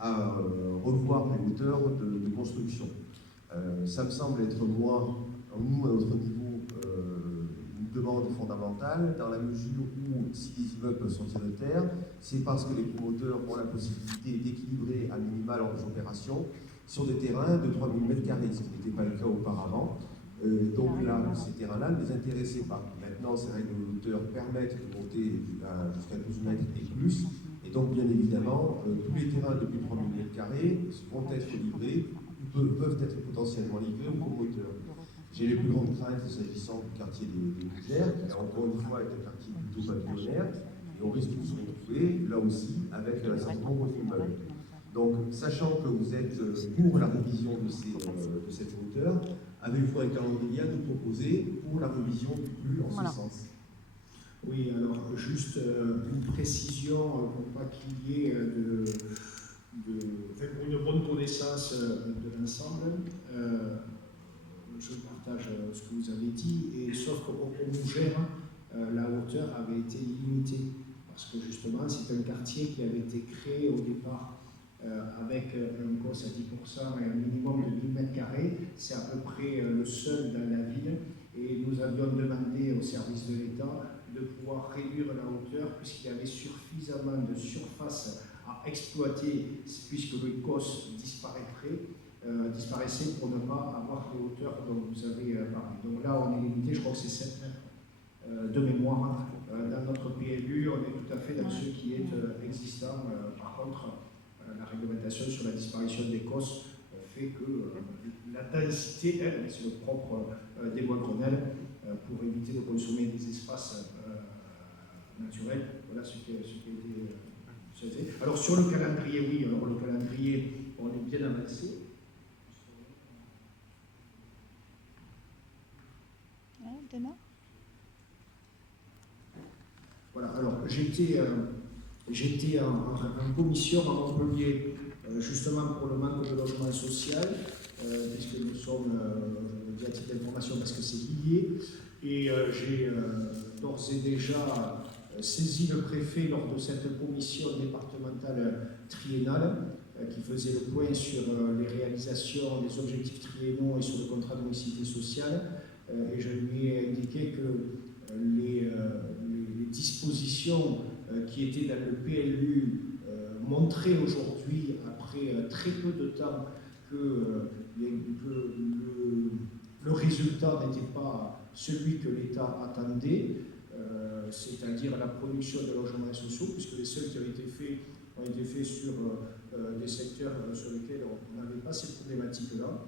à revoir les hauteurs de construction. Ça me semble être, nous, à notre niveau, une demande fondamentale, dans la mesure où, si les immeubles sont tirés de terre, c'est parce que les promoteurs ont la possibilité d'équilibrer à minima leurs opérations sur des terrains de 3000 m², ce qui n'était pas le cas auparavant. Donc là, ces terrains-là ne les intéressaient pas. Maintenant, ces règles de hauteur permettent de monter jusqu'à 12 mètres et plus. Et donc, bien évidemment, tous les terrains de plus de 3000 m² vont être livrés, peuvent être potentiellement livrés aux promoteurs. J'ai les plus grandes craintes s'agissant du quartier des Bougères, qui encore une fois est un quartier plutôt pavillonnaire, et on risque de se retrouver là aussi avec un certain nombre d'immeubles. Donc, sachant que vous êtes pour la révision de cette hauteur, avez-vous un calendrier à nous proposer pour la révision du PLU en ce sens? Oui, alors juste une précision pour pas qu'il y ait une bonne connaissance de l'ensemble. Je partage ce que vous avez dit, et sauf qu'au Mougères, la hauteur avait été limitée, parce que justement c'est un quartier qui avait été créé au départ avec un COS à 10% et un minimum de 1000 m², c'est à peu près le seul dans la ville, et nous avions demandé au service de l'État de pouvoir réduire la hauteur puisqu'il y avait suffisamment de surface à exploiter, puisque le COS disparaissait pour ne pas avoir les hauteurs dont vous avez parlé. Donc là, on est limité, je crois que c'est 7 mètres de mémoire. Dans notre PLU, on est tout à fait dans ce qui est existant. Par contre, la réglementation sur la disparition des COS fait que la densité, elle, c'est le propre des bois Grenelle, pour éviter de consommer des espaces naturels. Voilà ce qui a été souhaité. Alors sur le calendrier, oui, alors le calendrier, on est bien avancé. Demain. Voilà, alors j'étais en commission à Montpellier, justement pour le manque de logement social, puisque nous sommes, via titre d'information, parce que c'est lié, et j'ai d'ores et déjà saisi le préfet lors de cette commission départementale triennale qui faisait le point sur les réalisations des objectifs triennaux et sur le contrat de mixité sociale, et je lui ai indiqué que les dispositions qui étaient dans le PLU montraient aujourd'hui, après très peu de temps, que le résultat n'était pas celui que l'État attendait, c'est-à-dire la production de logements sociaux, puisque les seuls qui ont été faits sur des secteurs sur lesquels on n'avait pas ces problématiques-là.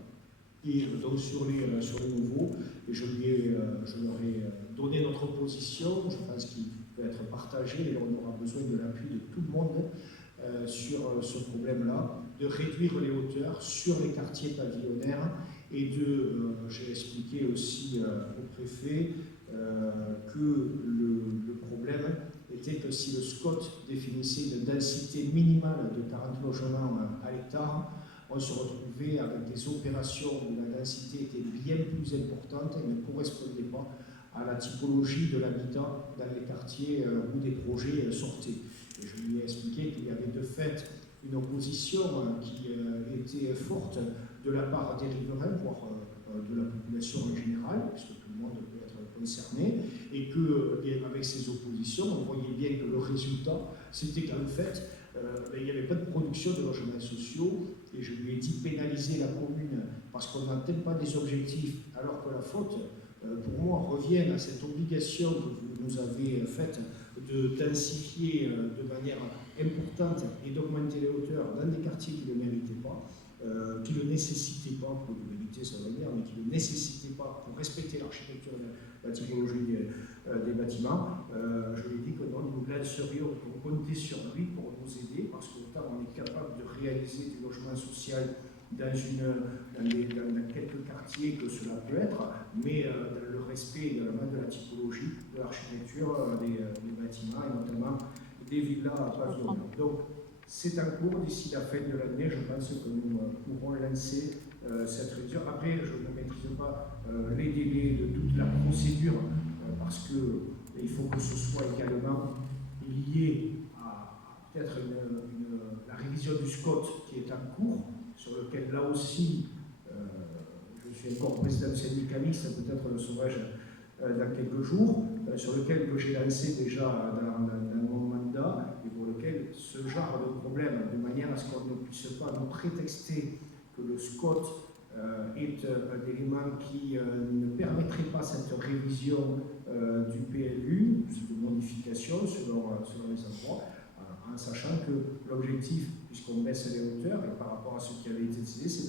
Et donc sur les nouveaux, et je leur ai donné notre position, je pense qu'il peut être partagé, et on aura besoin de l'appui de tout le monde sur ce problème-là, de réduire les hauteurs sur les quartiers pavillonnaires, et j'ai expliqué aussi au préfet que le problème était que si le SCOT définissait une densité minimale de 40 logements à l'hectare, on se retrouvait avec des opérations où la densité était bien plus importante et ne correspondait pas à la typologie de l'habitat dans les quartiers où des projets sortaient. Et je lui ai expliqué qu'il y avait de fait une opposition qui était forte de la part des riverains, voire de la population en général, puisque tout le monde peut être concerné, et qu'avec ces oppositions, on voyait bien que le résultat, c'était qu'en fait, il n'y avait pas de production de logements sociaux, et je lui ai dit pénaliser la commune parce qu'on n'atteint pas des objectifs, alors que la faute, pour moi, revient à cette obligation que vous nous avez faite de densifier de manière importante et d'augmenter les hauteurs dans des quartiers qui ne le méritaient pas, qui ne le nécessitaient pas, pour le mériter ça va dire, mais qui ne le nécessitaient pas pour respecter l'architecture et la typologie des bâtiments. Je lui ai dit que non, nous lancerions, qu'on comptait sur lui pour nous aider, parce qu'autant on est capable de réaliser du logement social dans quelques quartiers que cela peut être, mais dans le respect également de la typologie, de l'architecture des bâtiments, et notamment des villas pavillonnaires. Donc, c'est en cours d'ici la fin de l'année, je pense que nous pourrons lancer cette révision. Après, je ne maîtrise pas les délais de toute la procédure, parce qu'il faut que ce soit également lié à peut-être la révision du SCOT qui est en cours, sur lequel là aussi, je suis encore président du syndicat mixte, peut-être le saurais-je dans quelques jours, sur lequel j'ai lancé déjà dans mon mandat, et pour lequel ce genre de problème, de manière à ce qu'on ne puisse pas nous prétexter que le SCOT est un élément qui ne permettrait pas cette révision du PLU, cette modification selon les endroits, en sachant que l'objectif, puisqu'on baisse les hauteurs, et par rapport à ce qui avait été décidé, c'est de